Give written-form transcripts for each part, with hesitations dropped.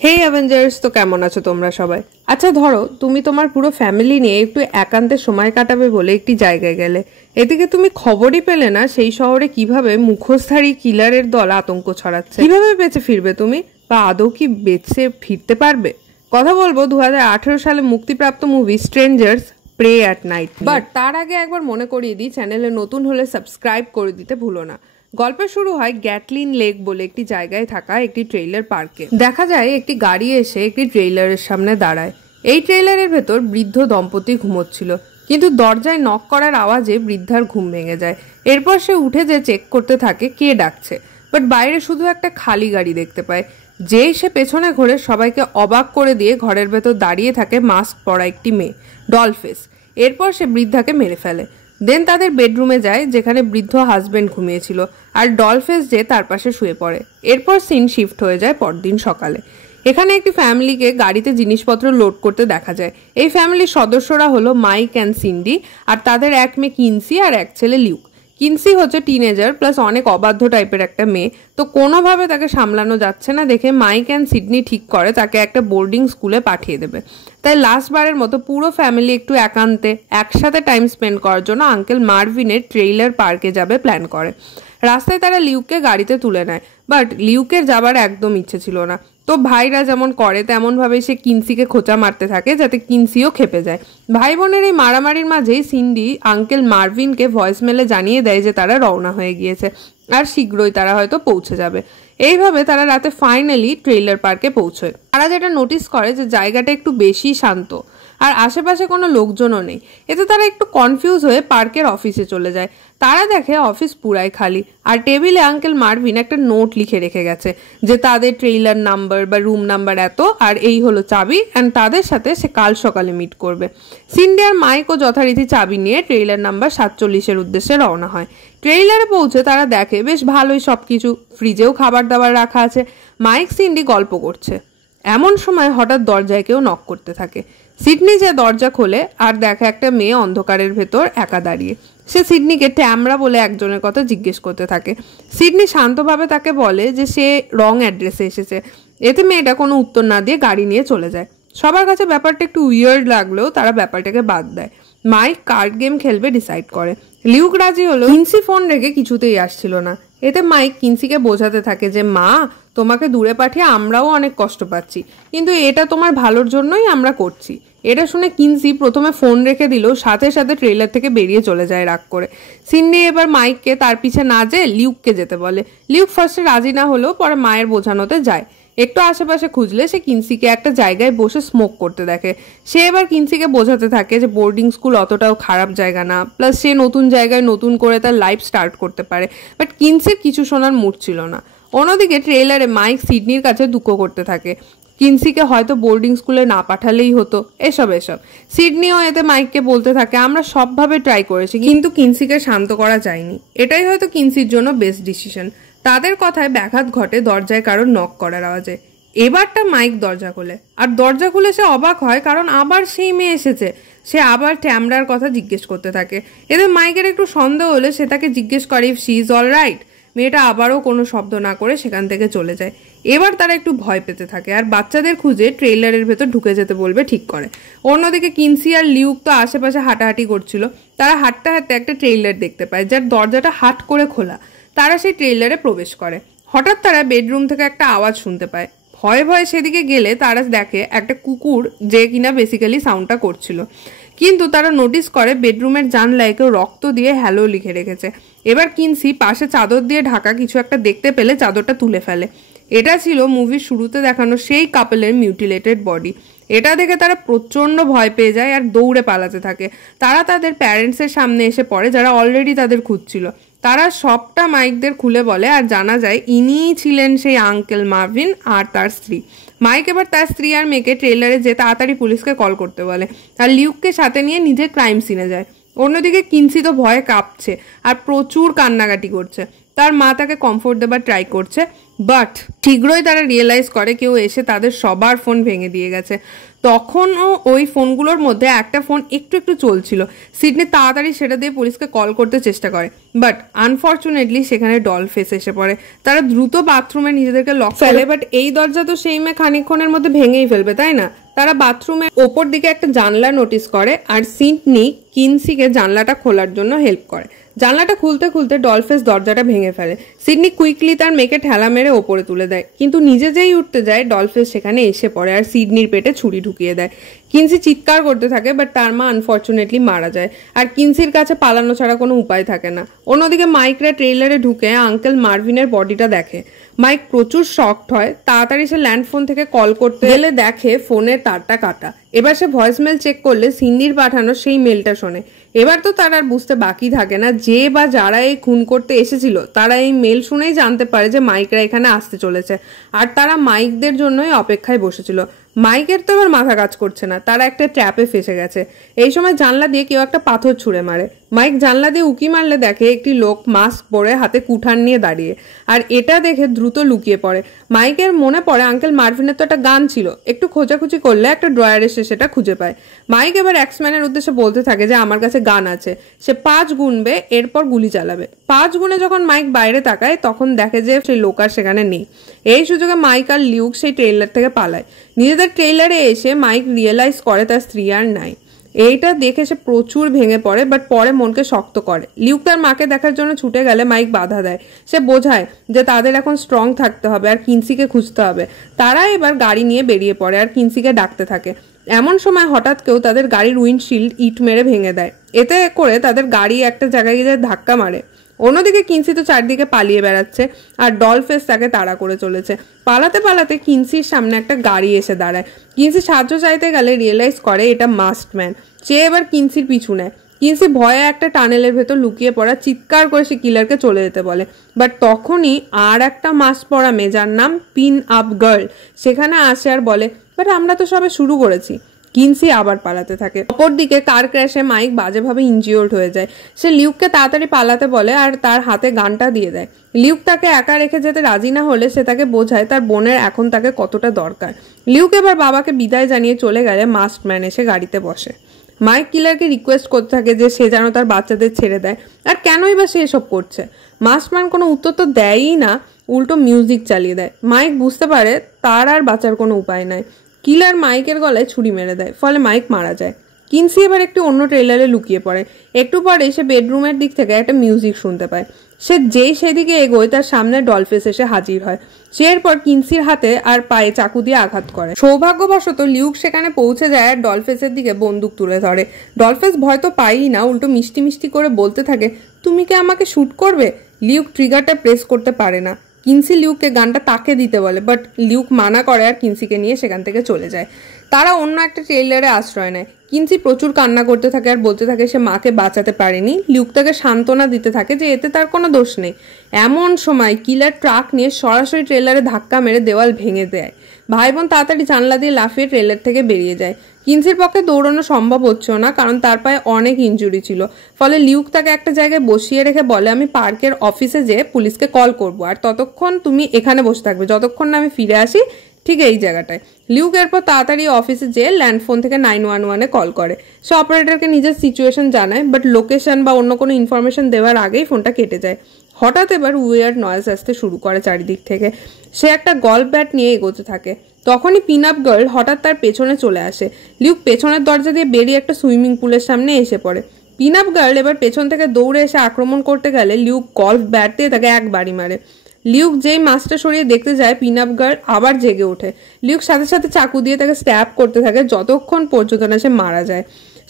হে Avengers, তো কেমন আছো তোমরা সবাই? আচ্ছা ধরো তুমি তোমার পুরো ফ্যামিলি নিয়ে একটু একান্তে সময় কাটাবে বলে একটি জায়গায় গেলে। এদিকে তুমি খবরই পেলে না সেই শহরে কিভাবে মুখোশধারী কিলারের দল আতঙ্ক ছড়াচ্ছে। কিভাবে বেঁচে ফিরবে তুমি, বা আদৌ কি বেঁচে ফিরতে পারবে? কথা বলবো 2018 সালে মুক্তিপ্রাপ্ত movie Strangers Prey at Night. But তার আগে একবার মনে করিয়ে দিই, চ্যানেলে নতুন হলে সাবস্ক্রাইব করে দিতে ভুলো না। গল্প শুরু হয় গ্যাটলিন লেক বলে একটি জায়গায় থাকা একটি ট্রেইলার পার্কে। দেখা যায় একটি গাড়ি এসে একটি ট্রেইলারের সামনে দাঁড়ায়। এই ট্রেইলারের ভেতর বৃদ্ধ দম্পতি ঘুমোচ্ছিল, কিন্তু দরজায় নক করার আওয়াজে বৃদ্ধার ঘুম ভেঙে যায়। এরপর সে উঠে যে চেক করতে থাকে কে ডাকছে, বাট বাইরে শুধু একটা খালি গাড়ি দেখতে পায়। যেই সে পেছনে ঘুরে সবাইকে অবাক করে দিয়ে ঘরের ভেতর দাঁড়িয়ে থাকে মাস্ক পরা একটি মেয়ে, ডলফেস। এরপর সে বৃদ্ধাকে মেরে ফেলে। দেন তাদের বেডরুমে যায় যেখানে বৃদ্ধ হাজবেন্ড ঘুমিয়েছিল, আর ডলফেস যে তার পাশে শুয়ে পড়ে। এরপর সিন শিফট হয়ে যায় পরদিন সকালে। এখানে একটি ফ্যামিলিকে গাড়িতে জিনিসপত্র লোড করতে দেখা যায়। এই ফ্যামিলির সদস্যরা হলো মাইক অ্যান্ড সিন্ডি, আর তাদের এক মেয়ে কিনসি আর এক ছেলে লিউক। কিনসি হচ্ছে টিনেজার প্লাস অনেক অবাধ্য টাইপের একটা মেয়ে, তো কোনোভাবে তাকে সামলানো যাচ্ছে না দেখে মাইক অ্যান্ড সিডনি ঠিক করে তাকে একটা বোর্ডিং স্কুলে পাঠিয়ে দেবে। তাই লাস্টবারের মতো পুরো ফ্যামিলি একটু একান্তে একসাথে টাইম স্পেন্ড করার জন্য আঙ্কেল মার্ভিনের ট্রেইলার পার্কে যাবে প্ল্যান করে। রাস্তায় তারা লিউককে গাড়িতে তুলে নেয়, বাট লিউকের যাবার একদম ইচ্ছে ছিল না। তো ভাইরা যেমন করে তেমনভাবে সে কিনসিকে খোঁচা মারতে থাকে যাতে কিনসিও খেপে যায়। ভাই বোনের এই মারামারির মাঝেই সিন্ডি আঙ্কেল মার্ভিনকে ভয়েসমেলে জানিয়ে দেয় যে তারা রওনা হয়ে গিয়েছে আর শীঘ্রই তারা হয়তো পৌঁছে যাবে। এইভাবে তারা রাতে ফাইনালি ট্রেইলার পার্কে পৌঁছয়। তারা যেটা নোটিস করে যে জায়গাটা একটু বেশি শান্ত আর আশেপাশে কোনো লোকজনও নেই। এতে তারা একটু কনফিউজ হয়ে পার্কের অফিসে চলে যায়। তারা দেখে অফিস পুরাই খালি, আর টেবিলে আঙ্কেল মার্ভিন একটা নোট লিখে রেখে গেছে যে তাদের ট্রেইলার নাম্বার বা রুম নাম্বার এত, আর এই হলো চাবি, অ্যান্ড তাদের সাথে সে কাল সকালে মিট করবে। সিন্ডি আর মাইকও যথারীতি চাবি নিয়ে ট্রেইলার নাম্বার 47-এর উদ্দেশ্যে রওনা হয়। ট্রেইলারে পৌঁছে তারা দেখে বেশ ভালোই সবকিছু, ফ্রিজেও খাবার দাবার রাখা আছে। মাইক সিন্ডি গল্প করছে, এমন সময় হঠাৎ দরজায় কেউ নক করতে থাকে। সিডনি যে দরজা খোলে আর দেখে একটা মেয়ে অন্ধকারের ভেতর একা দাঁড়িয়ে। সে সিডনিকে ট্যামরা বলে একজনের কথা জিজ্ঞেস করতে থাকে। সিডনি শান্তভাবে তাকে বলে যে সে রং অ্যাড্রেসে এসেছে। এতে মেয়েটা কোনো উত্তর না দিয়ে গাড়ি নিয়ে চলে যায়। সবার কাছে ব্যাপারটা একটু উইয়ার্ড লাগলেও তারা ব্যাপারটাকে বাদ দেয়। মাইক কার্ড গেম খেলবে ডিসাইড করে। লিউক রাজি হলো। কিনসি ফোন রেখে কিছুতেই আসছিল না। এতে মাইক কিনসিকে বোঝাতে থাকে যে মা, তোমাকে দূরে পাঠিয়ে আমরাও অনেক কষ্ট পাচ্ছি, কিন্তু এটা তোমার ভালোর জন্যই আমরা করছি। এটা শুনে কিনসি প্রথমে ফোন রেখে দিলেও সাথে সাথে ট্রেইলার থেকে বেরিয়ে চলে যায় রাগ করে। সিন্ডি এবার মাইককে তার পিছে না যেয়ে লিউককে যেতে বলে। লিউক ফার্স্টে রাজি না হলেও পরে মায়ের বোঝানোতে যায়। একটু আশেপাশে খুঁজলে সে কিনসিকে একটা জায়গায় বসে স্মোক করতে দেখে। সে এবার কিনসিকে বোঝাতে থাকে যে বোর্ডিং স্কুল অতটাও খারাপ জায়গা না, প্লাস সে নতুন জায়গায় নতুন করে তার লাইফ স্টার্ট করতে পারে। বাট কিনসির কিছু শোনার মুড ছিল না। অন্যদিকে ট্রেইলারে মাইক সিডনির কাছে দুঃখ করতে থাকে, কিনসিকে হয়তো বোর্ডিং স্কুলে না পাঠালেই হতো, এসব। সিডনিও এতে মাইককে বলতে থাকে আমরা সবভাবে ট্রাই করেছি, কিন্তু কিনসিকে শান্ত করা যায়নি। এটাই হয়তো কিনসির জন্য বেস্ট ডিসিশন। তাদের কথায় ব্যাঘাত ঘটে দরজায় কারোর নক করার আওয়াজে। এবারটা মাইক দরজা খোলে, আর দরজা খুলে সে অবাক হয় কারণ আবার সেই মেয়ে এসেছে। সে আবার ট্যামরার কথা জিজ্ঞেস করতে থাকে। এতে মাইকের একটু সন্দেহ হলে সে তাকে জিজ্ঞেস করে if she is all right. মেয়েটা আবারও কোনো শব্দ না করে সেখান থেকে চলে যায়। এবার তারা একটু ভয় পেতে থাকে আর বাচ্চাদের খুঁজে ট্রেইলারের ভেতর ঢুকে যেতে বলবে ঠিক করে। অন্যদিকে কিনসি আর লিউক তো আশেপাশে হাঁটাহাঁটি করছিল। তারা হাঁটতে হাঁটতে একটা ট্রেইলার দেখতে পায় যার দরজাটা হাট করে খোলা। তারা সেই ট্রেইলারে প্রবেশ করে। হঠাৎ তারা বেডরুম থেকে একটা আওয়াজ শুনতে পায়। ভয়ে ভয়ে সেদিকে গেলে তারা দেখে একটা কুকুর যে কিনা বেসিক্যালি সাউন্ডটা করছিল। কিন্তু তারা নোটিস করে বেডরুমের জানলায় কেউ রক্ত দিয়ে হ্যালো লিখে রেখেছে। এবার কিনসি পাশে চাদর দিয়ে ঢাকা কিছু একটা দেখতে পেলে চাদরটা তুলে ফেলে। এটা ছিল মুভির শুরুতে দেখানো সেই কাপলের মিউটিলেটেড বডি। এটা দেখে তারা প্রচণ্ড ভয় পেয়ে যায় আর দৌড়ে পালাতে থাকে। তারা তাদের প্যারেন্টসের সামনে এসে পড়ে যারা অলরেডি তাদের খুঁজছিল। তারা সবটা মাইকদের খুলে বলে আর জানা যায় ইনিই ছিলেন সেই আঙ্কেল মার্ভিন আর তার স্ত্রী। মাইক এবার তার স্ত্রী আর মেয়েকে ট্রেইলারে যে তাড়াতাড়ি পুলিশকে কল করতে বলে আর লিউককে সাথে নিয়ে নিজের ক্রাইম সিনে যায়। অন্যদিকে কিনসি তো ভয়ে কাঁপছে আর প্রচুর কান্নাকাটি করছে। তার মা তাকে কমফোর্ট দেবার ট্রাই করছে, বাট শীঘ্রই তারা রিয়েলাইজ করে কেউ এসে তাদের সবার ফোন ভেঙে দিয়ে গেছে। তখনও ওই ফোনগুলোর মধ্যে একটা ফোন একটু একটু চলছিল। সিডনি তাড়াতাড়ি সেটা দিয়ে পুলিশকে কল করতে চেষ্টা করে, বাট আনফর্চুনেটলি সেখানে ডলফেস এসে পড়ে। তারা দ্রুত বাথরুমে নিজেদেরকে লক ফেলে, বাট এই দরজা তো সেই মেয়ে খানিকক্ষণের মধ্যে ভেঙেই ফেলবে, তাই না? তারা বাথরুমের ওপর দিকে একটা জানলা নোটিস করে আর সিডনি কিনসিকে জানলাটা খোলার জন্য হেল্প করে। জানলাটা খুলতে খুলতে ডলফেস দরজাটা ভেঙে ফেলে। সিডনি কুইকলি তার মেয়েকে ঠেলা মেরে ওপরে তুলে দেয়, কিন্তু নিজে যেই উঠতে যায় ডলফেস সেখানে এসে পড়ে আর সিডনির পেটে ছুরি ঢুকিয়ে দেয়। কিনসি চিৎকার করতে থাকে, বাট তার মা আনফর্চুনেটলি মারা যায় আর কিনসির কাছে পালানো ছাড়া কোনো উপায় থাকে না। অন্যদিকে মাইকরা ট্রেইলারে ঢুকে আঙ্কেল মার্ভিনের বডিটা দেখে। মাইক প্রচুর শকড হয়। তাড়াতাড়ি সে ল্যান্ডফোন থেকে কল করতে গেলে দেখে ফোনের তারটা কাটা। এবার সে ভয়েসমেল চেক করলে সিন্ডির পাঠানো সেই মেলটা শোনে। এবার তো তার আর বুঝতে বাকি থাকে না যে বা যারা এই খুন করতে এসেছিল তারা এই মেল শুনেই জানতে পারে যে মাইকরা এখানে আসতে চলেছে, আর তারা মাইকদের জন্যই অপেক্ষায় বসেছিল। মাইকের তো এবার মাথা কাজ করছে না, তারা একটা ট্র্যাপে ফেসে গেছে। এই সময় জানলা দিয়ে কেউ একটা পাথর ছুঁড়ে মারে। মাইক জানলা দিয়ে উকি মারলে দেখে একটি লোক মাস্ক পরে হাতে কুঠার নিয়ে দাঁড়িয়ে, আর এটা দেখে দ্রুত লুকিয়ে পড়ে। মাইকের মনে পড়ে আঙ্কেল মার্ভিনের তো একটা গান ছিল, একটু খোঁজাখুঁজি করলে একটা ড্রয়ারে সে সেটা খুঁজে পায়। মাইক এবার এক্সম্যানের উদ্দেশ্যে বলতে থাকে যে আমার কাছে গান আছে, সে 5 গুনবে, এরপর গুলি চালাবে। 5 গুনে যখন মাইক বাইরে তাকায় তখন দেখে যে সেই লোক আর সেখানে নেই। এই সুযোগে মাইক আর লিউক সেই ট্রেইলার থেকে পালায়। নিজেদের ট্রেইলারে এসে মাইক রিয়েলাইজ করে তার স্ত্রী আর নাই। এইটা দেখে সে প্রচুর ভেঙে পড়ে, বাট পরে মনকে শক্ত করে। লিউক তার মাকে দেখার জন্য ছুটে গেলে মাইক বাধা দেয়। সে বোঝায় যে তাদের এখন স্ট্রং থাকতে হবে আর কিনসিকে খুঁজতে হবে। তারা এবার গাড়ি নিয়ে বেরিয়ে পড়ে আর কিনসিকে ডাকতে থাকে। এমন সময় হঠাৎ কেউ তাদের গাড়ির উইন্ডশিল্ড ইট মেরে ভেঙে দেয়। এতে করে তাদের গাড়ি একটা জায়গায় গিয়ে ধাক্কা মারে। অন্যদিকে কিনসি তো চারদিকে পালিয়ে বেড়াচ্ছে আর ডলফেস তাকে তাড়া করে চলেছে। পালাতে পালাতে কিনসির সামনে একটা গাড়ি এসে দাঁড়ায়। কিনসি সাহায্য চাইতে গেলে রিয়েলাইজ করে এটা মাস্কম্যান। সে এবার কিনসির পিছু নেয়। কিনসি ভয়ে একটা টানেলের ভেতর লুকিয়ে পড়া, চিৎকার করে সে কিলারকে চলে যেতে বলে। বাট তখনই আর একটা মাস্ক পরা মেয়ে যার নাম পিন আপ গার্ল সেখানে আসে আর বলে, বাট আমরা তো সবে শুরু করেছি। কিনসি আবার পালাতে থাকে। অপরদিকে কার ক্র্যাশে মাইক বাজেভাবে ইনজিওর্ড হয়ে যায়। সে লিউককে তাড়াতাড়ি পালাতে বলে আর তার হাতে গানটা দিয়ে দেয়। লিউক তাকে একা রেখে যেতে রাজি না হলে সে তাকে বোঝায় তার বোনের এখন তাকে কতটা দরকার। লিউক এবার বাবাকে বিদায় জানিয়ে চলে গেলে মাস্কম্যান এসে গাড়িতে বসে। মাইক কিলারকে রিকোয়েস্ট করতে থাকে যে সে যেন তার বাচ্চাদের ছেড়ে দেয়, আর কেনই বা সে এসব করছে। মাস্কম্যান কোনো উত্তর তো দেয়ই না, উল্টো মিউজিক চালিয়ে দেয়। মাইক বুঝতে পারে তার আর বাঁচার কোনো উপায় নাই। কিলার মাইকের গলায় ছুরি মেরে দেয়, ফলে মাইক মারা যায়। কিনসি এবার একটি অন্য ট্রেলারে লুকিয়ে পড়ে। একটু পরে সে বেডরুমের দিক থেকে একটা মিউজিক শুনতে পায়। সে যেই সেদিকে এগোয় তার সামনে ডলফেস এসে হাজির হয়। সে এরপর কিনসির হাতে আর পায়ে চাকু দিয়ে আঘাত করে। সৌভাগ্যবশত লিউক সেখানে পৌঁছে যায় আর ডলফেসের দিকে বন্দুক তুলে ধরে। ডলফেস ভয় তো পাইই না, উল্টো মিষ্টি মিষ্টি করে বলতে থাকে, তুমি কি আমাকে শুট করবে? লিউক ট্রিগারটা প্রেস করতে পারে না। কিনসি লিউককে গানটা তাকে দিতে বলে, বাট লিউক মানা করে আর কিনসিকে নিয়ে সেখান থেকে চলে যায়। তারা অন্য একটা ট্রেইলারে আশ্রয় নেয়। কিনসি প্রচুর কান্না করতে থাকে আর বলতে থাকে সে মাকে বাঁচাতে পারেনি। লিউক তাকে সান্ত্বনা দিতে থাকে যে এতে তার কোনো দোষ নেই। এমন সময় কিলার ট্রাক নিয়ে সরাসরি ট্রেলারে ধাক্কা মেরে দেওয়াল ভেঙে দেয়। ভাই বোন তাড়াতাড়ি জানলা দিয়ে লাফিয়ে ট্রেলার থেকে বেরিয়ে যায়। কিনসির পক্ষে দৌড়ানো সম্ভব হচ্ছিল না, কারণ তার পায়ে অনেক ইনজুরি ছিল। ফলে লিউক তাকে একটা জায়গায় বসিয়ে রেখে বলে, আমি পার্কের অফিসে যেয়ে পুলিশকে কল করব, আর ততক্ষণ তুমি এখানে বসে থাকবে যতক্ষণ না আমি ফিরে আসি, ঠিক এই জায়গাটায়। লিউক এরপর তাড়াতাড়ি অফিসে যেয়ে ল্যান্ডফোন থেকে 911-এ কল করে। সে অপারেটরকে নিজের সিচুয়েশন জানায়, বাট লোকেশন বা অন্য কোনো ইনফরমেশন দেওয়ার আগেই ফোনটা কেটে যায়। হঠাৎ এবার উইয়ার্ড নয়েজ আসতে শুরু করে চারিদিক থেকে। সে একটা গল্ফ ব্যাট নিয়ে এগোতে থাকে। তখনই পিন আপ গার্ল হঠাৎ তার পেছনে চলে আসে। লিউক পেছনের দরজা দিয়ে বেরিয়ে একটা সুইমিং পুলের সামনে এসে পড়ে। পিন আপ গার্ল এবার পেছন থেকে দৌড়ে এসে আক্রমণ করতে গেলে লিউক গল্ফ ব্যাট দিয়ে তাকে এক বাড়ি মারে। লিউক যেই মাছটা সরিয়ে দেখতে যায়, পিন আপ গার্ল আবার জেগে ওঠে। লিউক সাথে সাথে চাকু দিয়ে তাকে স্ট্যাব করতে থাকে যতক্ষণ পর্যন্ত না সে মারা যায়।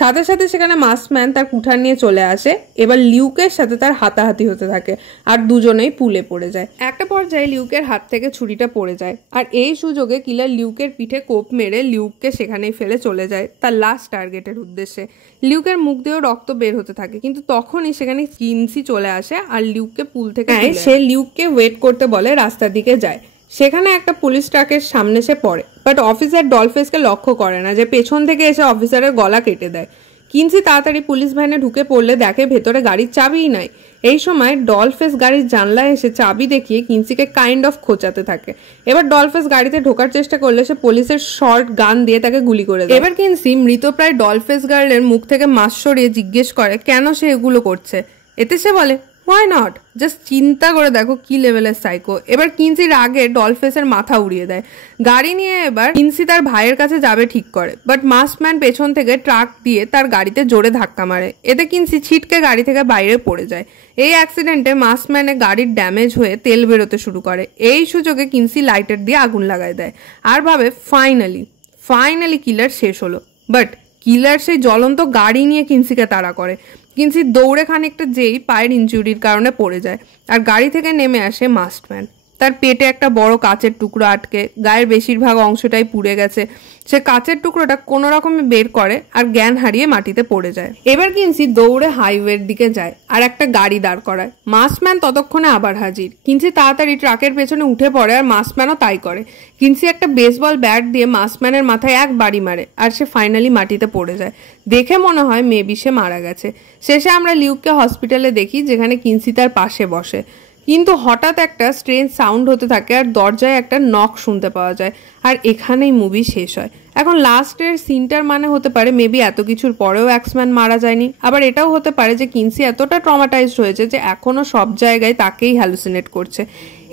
সাথে সাথে সেখানে মাস্কম্যান তার কুঠার নিয়ে চলে আসে। এবার লিউকের সাথে তার হাতাহাতি হতে থাকে আর দুজনেই পুলে পড়ে যায়। একটা পর্যায়ে লিউকের হাত থেকে ছুরিটা পড়ে যায়, আর এই সুযোগে কিলার লিউকের পিঠে কোপ মেরে লিউককে সেখানেই ফেলে চলে যায় তার লাস্ট টার্গেটের উদ্দেশ্যে। লিউকের মুখ দিয়েও রক্ত বের হতে থাকে, কিন্তু তখনই সেখানে কিনসি চলে আসে আর লিউককে পুল থেকে সে লিউককে ওয়েট করতে বলে, রাস্তার দিকে যায়। সেখানে একটা পুলিশ ট্রাকের সামনে সে পড়ে, বাট অফিসার ডলফেসকে লক্ষ্য করে না যে পেছন থেকে এসে অফিসারের গলা কেটে দেয়। কিনসি তাড়াতাড়ি পুলিশ ভ্যানে ঢুকে পড়লে দেখে ভেতরে গাড়ির চাবিই নাই। এই সময় ডলফেস গাড়ির জানলায় এসে চাবি দেখিয়ে কিনসিকে কাইন্ড অফ খোঁচাতে থাকে। এবার ডলফেস গাড়িতে ঢোকার চেষ্টা করলে সে পুলিশের শর্ট গান দিয়ে তাকে গুলি করে দেয়। এবার কিনসি মৃতপ্রায় ডলফেস গার্লের মুখ থেকে মাস্ক সরিয়ে জিজ্ঞেস করে কেন সে এগুলো করছে। এতে সে বলে হোয়াই নট, জাস্ট চিন্তা করে দেখো কি লেভেলের সাইকো। এবার কিনসির আগে ডলফেসের মাথা উড়িয়ে দেয়। গাড়ি নিয়ে এবার কিনসি তার ভাইয়ের কাছে যাবে ঠিক করে, বাট মাস্কম্যান পেছন থেকে ট্রাক দিয়ে তার গাড়িতে জোরে ধাক্কা মারে। এতে কিনসি ছিটকে গাড়ি থেকে বাইরে পড়ে যায়। এই অ্যাক্সিডেন্টে মাস্কম্যানের গাড়ির ড্যামেজ হয়ে তেল বেরোতে শুরু করে। এই সুযোগে কিনসি লাইটার দিয়ে আগুন লাগায় দেয় আর ভাবে ফাইনালি কিলার শেষ হলো। বাট কিলার সেই জ্বলন্ত গাড়ি নিয়ে কিনসিকে তাড়া করে। কিনসি দৌড়ে খানিকটা যেই পায়ের ইনজুরির কারণে পড়ে যায় আর গাড়ি থেকে নেমে আসে মাস্কম্যান। তার পেটে একটা বড় কাচের টুকরো আটকে, গায়ের বেশিরভাগ অংশটাই পুড়ে গেছে। সে কাচের টুকরোটা কোনো রকমে বের করে আর জ্ঞান হারিয়ে মাটিতে পড়ে যায়। এবার কিনসি দৌড়ে হাইওয়ের দিকে যায় আর একটা গাড়ি দাঁড় করায়। মাস্কম্যান ততক্ষণে আবার হাজির। কিনসি তাড়াতাড়ি ট্রাকের পেছনে উঠে পড়ে আর মাস্কম্যানও তাই করে। কিনসি একটা বেসবল ব্যাট দিয়ে মাস্কম্যানের মাথায় এক বাড়ি মারে আর সে ফাইনালি মাটিতে পড়ে যায়। দেখে মনে হয় মেবি সে মারা গেছে। শেষে আমরা লিউককে হসপিটালে দেখি, যেখানে কিনসি তার পাশে বসে। কিন্তু হঠাৎ একটা স্ট্রেঞ্জ সাউন্ড হতে থাকে আর দরজায় একটা নক শুনতে পাওয়া যায়। আর এখানেই মুভি শেষ হয়। এখন লাস্টের সিনটার মানে হতে পারে মেবি এত কিছুর পরেও অ্যাক্সম্যান মারা যায়নি। আবার এটাও হতে পারে যে কিনসি এতটা ট্রমাটাইজড হয়েছে যে এখনো সব জায়গায় তাকেই হ্যালুসিনেট করছে।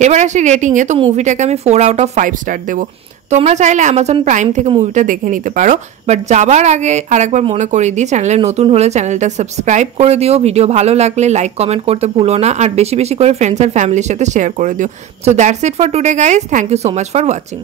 এবার আসি রেটিংয়ে। তো মুভিটাকে আমি 4 out of 5 স্টার দেবো। তোমরা চাইলে অ্যামাজন প্রাইম থেকে মুভিটা দেখে নিতে পারো। বাট যাবার আগে আরেকবার মনে করিয়ে দিই, চ্যানেলে নতুন হলে চ্যানেলটা সাবস্ক্রাইব করে দিও। ভিডিও ভালো লাগলে লাইক কমেন্ট করতে ভুলো না, আর বেশি বেশি করে ফ্রেন্ডস আর ফ্যামিলির সাথে শেয়ার করে দিও। So that's it for today guys. Thank you so much for watching.